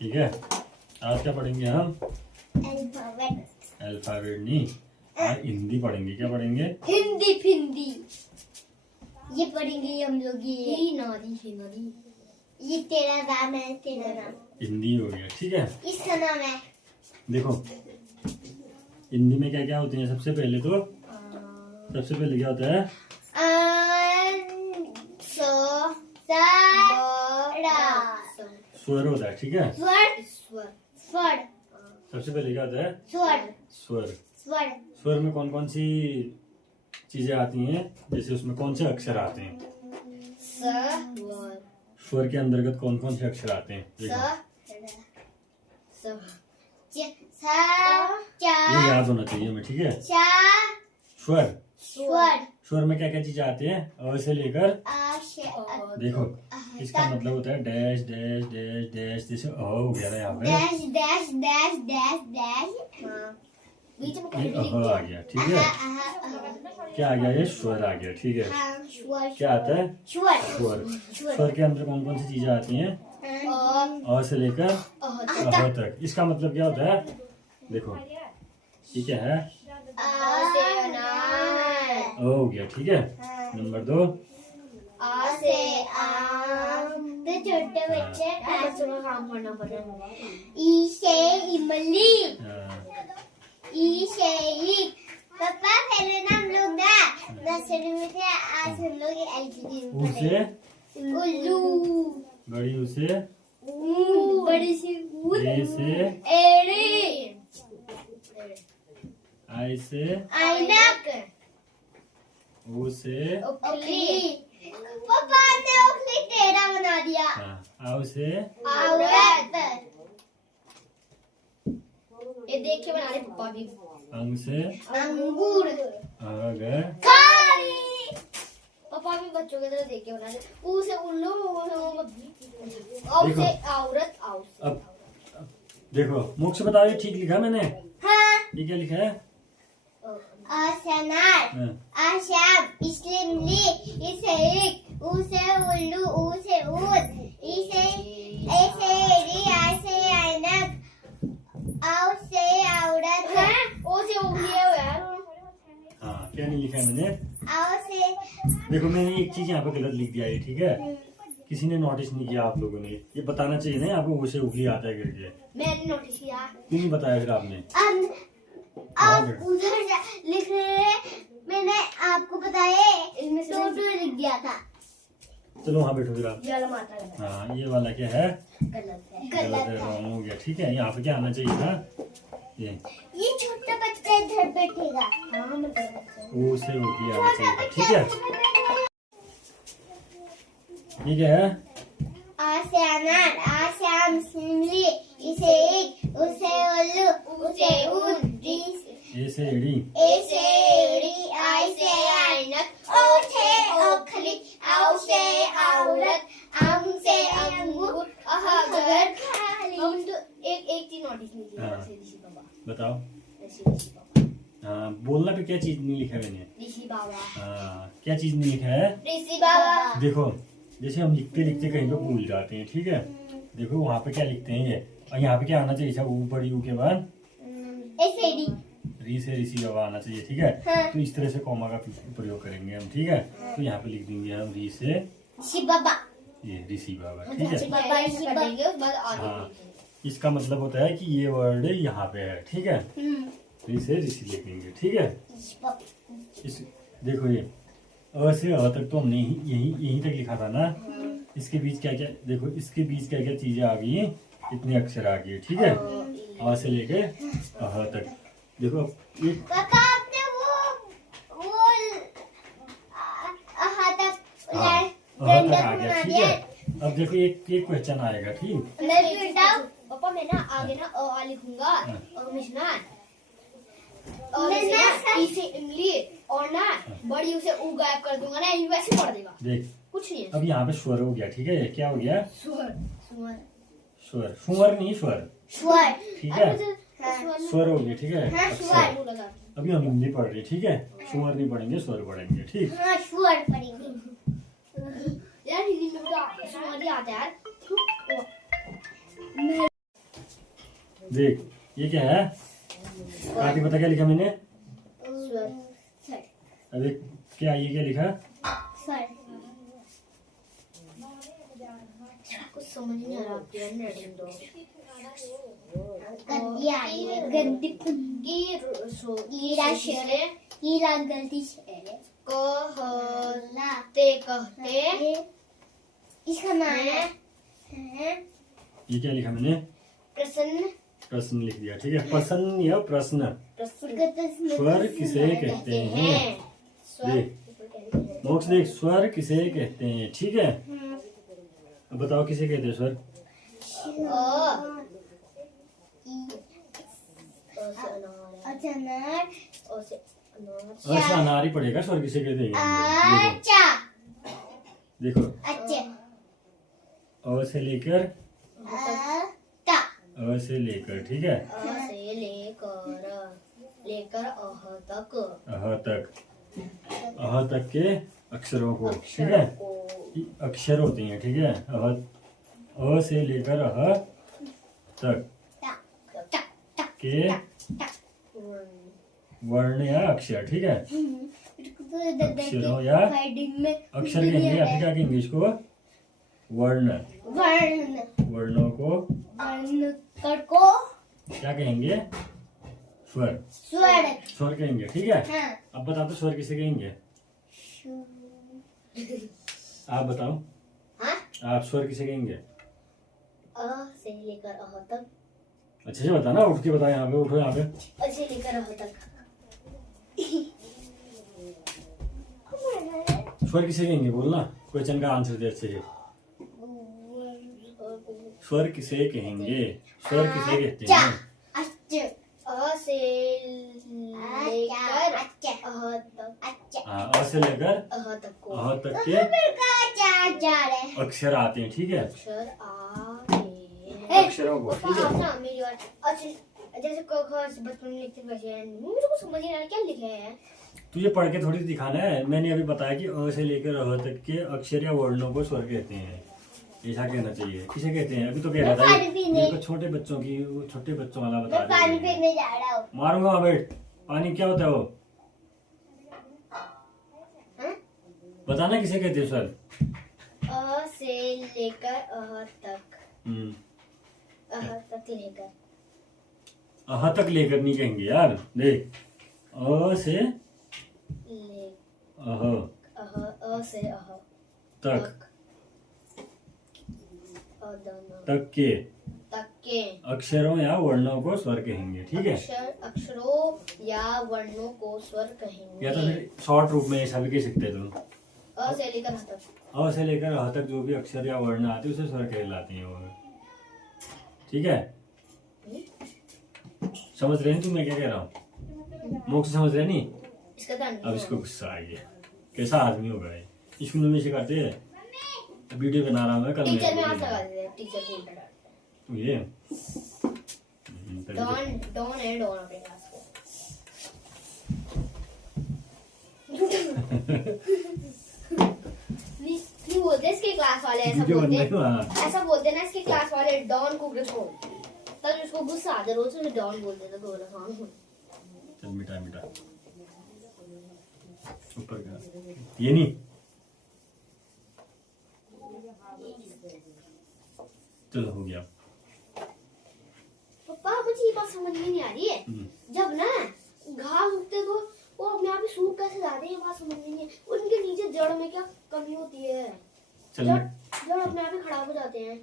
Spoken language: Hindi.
ठीक है, आज क्या पढ़ेंगे हम? अल्फाबेट। अल्फाबेट नहीं, आज हिंदी पढ़ेंगे। क्या पढ़ेंगे? हिंदी फिंदी ये पढ़ेंगे हम लोग। ये नदी ये तेरा नाम है, तेरा नाम हिंदी हो गया। ठीक है, इसका नाम है। देखो हिंदी में क्या क्या होते हैं। सबसे पहले क्या होता है? स्वर होता है। ठीक है, स्वर। सबसे पहले क्या होता है? स्वर। स्वर। स्वर में कौन कौन सी चीजें आती हैं? जैसे उसमें कौन से अक्षर आते हैं? स्वर के अंतर्गत कौन कौन से अक्षर आते हैं? ये याद होना चाहिए हमें। ठीक है, स्वर। स्वर में क्या क्या चीजें आती हैं? अ से लेकर देखो, इसका मतलब होता है डैश डैश डैश डैश। जैसे अ हो गया ना यहाँ पे, dash dash dash dash dash. ये अ आ गया। ठीक है, क्या आ गया? ये स्वर आ गया। ठीक है, क्या आता है? स्वर। स्वर के अंदर कौन कौन सी चीजें आती हैं? अ से लेकर अह तक। इसका मतलब क्या होता है? देखो ये क्या है? अ हो गया। ठीक है, नंबर 2 छोटे बच्चे बच्चों का काम करना पड़ेगा। ई से इमली। ई से ईख। पापा पहले ना हम लोग ना नर्सरी में थे, आज हम लोग एलकेजी में ऊ से उल्लू। बड़ी ऊ से ऊन। बड़ी सी ऊन। ए से एड़ी। आई से ऐनक। ऊ से ओखली। पापा ने ओखली तेरा बना दिया। आउ से औरत। ये देख के बना रहे पापा भी। अंग से अंगूर। अग खारी। पापा भी बच्चों की तरह देख के बना रहे। ऊ से उल्लू। औ से औरत। अब देखो मुख से बताओ, ये ठीक लिखा मैंने? हाँ। ये क्या लिखा है? अनार। आशाब। इस्लिमली। इसे एक। ऊ से उल्लू। ऊ से ऊन। इसे ऐसे एड़ी। ऐसे ऐनक। औ से औरत। ओ से उंगली है यार। हाँ, क्या नहीं लिखा है मैंने? औ से देखो मैंने एक चीज यहाँ पे गलत लिख दिया है। ठीक है, किसी ने नोटिस नहीं किया। आप लोगों ने ये बताना चाहिए ना यहाँ पे ऊ से उगली आता है करके। मैंने नोटिस किया। क्यों नहीं बताया फिर आपने? अब उधर लिख रहे, मैंने आपको बताया इनमें से दो लिख दिया था। चलो वहाँ बैठो फिर आप। ये वाला मात्रा गलत हाँ, ये वाला क्या है? है। गलत है, रॉन्ग हो गया। ठीक है, यहाँ पे क्या आना चाहिए था? ये छोटा बच्चा इधर बैठेगा। हाँ, ऊ से उगली आना चाहिए था। ठीक है, ये क्या है? आ से अनार। आ से आम। इमली। इसे एक। उसे उल्लू। उसे ऊन। ए से एड़ी। ए से एड़ी। आई से ऐनक। ओ से ओखली। औ से औरत। अम से अंगूर। अगर खाली। हम तो एक चीज नोटिस नहीं किया। ऋषि बाबा बताओ। ऋषि बाबा। हाँ, बोलना पे क्या चीज नहीं लिखा है मैंने? ऋषि बाबा। हाँ, क्या चीज नहीं लिखा है? ऋषि बाबा। देखो जैसे हम लिखते लिखते कहीं पे भूल जाते हैं। ठीक है, देखो वहाँ पे क्या लिखते हैं ये, और यहाँ पे क्या आना चाहिए था? ऊ बड़ी ऊ के बाद एसएडी। री से ऋषि बाबा आना चाहिए। ठीक है, हाँ। तो इस तरह से कॉमा का प्रयोग करेंगे हम। ठीक है, तो यहाँ पे लिख देंगे हम री से ऋषि बाबा। ये ऋषि बाबा। ठीक है, बाबा ऋषि पढ़ेंगे उसके बाद हाँ, इसका मतलब होता है कि ये वर्ड यहाँ पे है। ठीक है, री से ऋषि लिख देंगे। ठीक है, इस देखो ये अ से अ तक तो हमने यहीं तक लिखा था ना। इसके बीच क्या क्या, देखो इसके बीच क्या क्या चीजें आ गई, इतने अक्षर आ गए। ठीक है, आ से लेके अह तक। देखो ये पापा आपने वो तक आ गया। ठीक है, अब देखो एक क्वेश्चन आएगा। ठीक, पापा मैं ना आगे ना अ लिखूंगा और मिशना और इसे इमली और ना बड़ी उसे ऊ गायब कर दूंगा ना, वैसे पढ़ देगा। देख कुछ नहीं है। अब यहाँ पे स्वर हो गया। ठीक है, क्या हो गया? स्वर। स्वर। सुअर नहीं, स्वर। स्वर। ठीक है, स्वर हो गया। ठीक है, हाँ, अक्षर। स्वर। अभी हम हिंदी पढ़ रहे। ठीक है, सुअर नहीं पढ़ेंगे, स्वर पढ़ेंगे। ठीक, हाँ, स्वर पढ़ेंगे। यार हिंदी में तो स्वर ही आता है यार। देख ये क्या है, आगे पता क्या लिखा मैंने, स्वर अभी क्या ये क्या लिखा, स्वर कुछ समझ नहीं आ रहा आपकी हैंडराइटिंग तो गंदी आ रही है, गंदी कीड़ा शेर है, कीड़ा गलती शेर है, कहते इसका नाम है ये क्या लिखा मैंने, प्रसन्न प्रश्न लिख दिया, ठीक है, प्रश्न या प्रश्न, स्वर किसे कहते हैं, देख मोक्ष देख, स्वर किसे कहते हैं, ठीक है, अब बताओ किसे कहते हैं स्वर, अच्छा अनारी पड़ेगा, स्वर किसे कहते हैं, देखो अ से लेकर अ से लेकर, ठीक है, अह तक के अक्षरों को, ठीक है, अक्षर होते हैं, ठीक है, अ से लेकर अह तक के वर्ण या अक्षर, ठीक है, अक्षरों या अक्षर कहेंगे या फिर क्या कहेंगे इसको, वर्ण, वर्णों को क्या कहेंगे, स्वर, स्वर कहेंगे, ठीक है, अब बताओ तो स्वर किसे कहेंगे, आप बताओ, आप स्वर किसे कहेंगे, अ से लेकर अह तक, अच्छे से बताना, उठ के बताओ, यहाँ पे उठो, यहाँ पे अ से लेकर अह तक, स्वर किसे कहेंगे, बोलना, क्वेश्चन का आंसर दे अच्छे से, स्वर किसे कहेंगे, स्वर किसे कहते हैं, अ से लेकर अह तक, हाँ, अ से लेकर अह तक को, अह तक के अक्षर आते हैं, ठीक है, अक्षर आते अक्षरों को, ठीक है, अच्छा मेरी बात, अच्छा जैसे क ख से बचपन में लिखते वैसे मुझे कुछ समझ नहीं आ रहा क्या लिखे हैं, तुझे पढ़ के थोड़ी दिखाना है, मैंने अभी बताया कि अ से लेकर अह तक के अक्षर या वर्णों को स्वर कहते हैं, ऐसा कहना चाहिए, किसे कहते हैं, अभी तो कह रहा था मेरे को छोटे बच्चों की, छोटे बच्चों वाला बता रहा पानी फेंकने जा रहा हूँ, मारूंगा वहाँ बैठ, पानी क्या होता है वो, बताना किसे कहते हैं स्वर, अ से लेकर अह तक, अह तक लेकर, अह तक लेकर नहीं कहेंगे यार, देख अ से ले अह अ से अह तक तक के अक्षरों या वर्णों को स्वर कहेंगे, ठीक है, अक्षरों या वर्णों को स्वर कहेंगे, या तो फिर शॉर्ट रूप में ऐसा भी कह सकते हैं तुम, अ से लेकर अह तक, अ से लेकर अह तक जो भी अक्षर या वर्ण आते हैं उसे स्वर कहलाते हैं वो, ठीक है, समझ रहे हैं तुम मैं क्या कह रहा हूँ, मोक्ष समझ रहे नहीं, इसका ध्यान अब इसको गुस्सा आ गया, कैसा आदमी होगा ये, स्कूल में सिखाते हैं, वीडियो बना रहा हूँ मैं कल, टीचर में हाथ लगा देते हैं, टीचर को उल्टा डालते तो ये हैं, डॉन है, डॉन अपने क्लास को, नहीं बोलते इसके क्लास वाले, ऐसा वीडियो बोलते बनना हैं, है, हाँ। ऐसा बोलते हैं ना इसके क्लास वाले, डॉन को बोलते हैं, तब उसको गुस्सा आता है, रोज उसे डॉन बोल देता, तो बोला हाँ चल मिटा मिटा ऊपर का ये नहीं, चलो हो गया, पापा मुझे ये बात समझ में नहीं आ रही है, जब ना घास उगते तो वो अपने आप ही सूख कैसे जाते हैं, ये बात समझ में नहीं है, उनके नीचे जड़ में क्या कमी होती है, चल जड़ अपने आप ही खराब हो जाते हैं,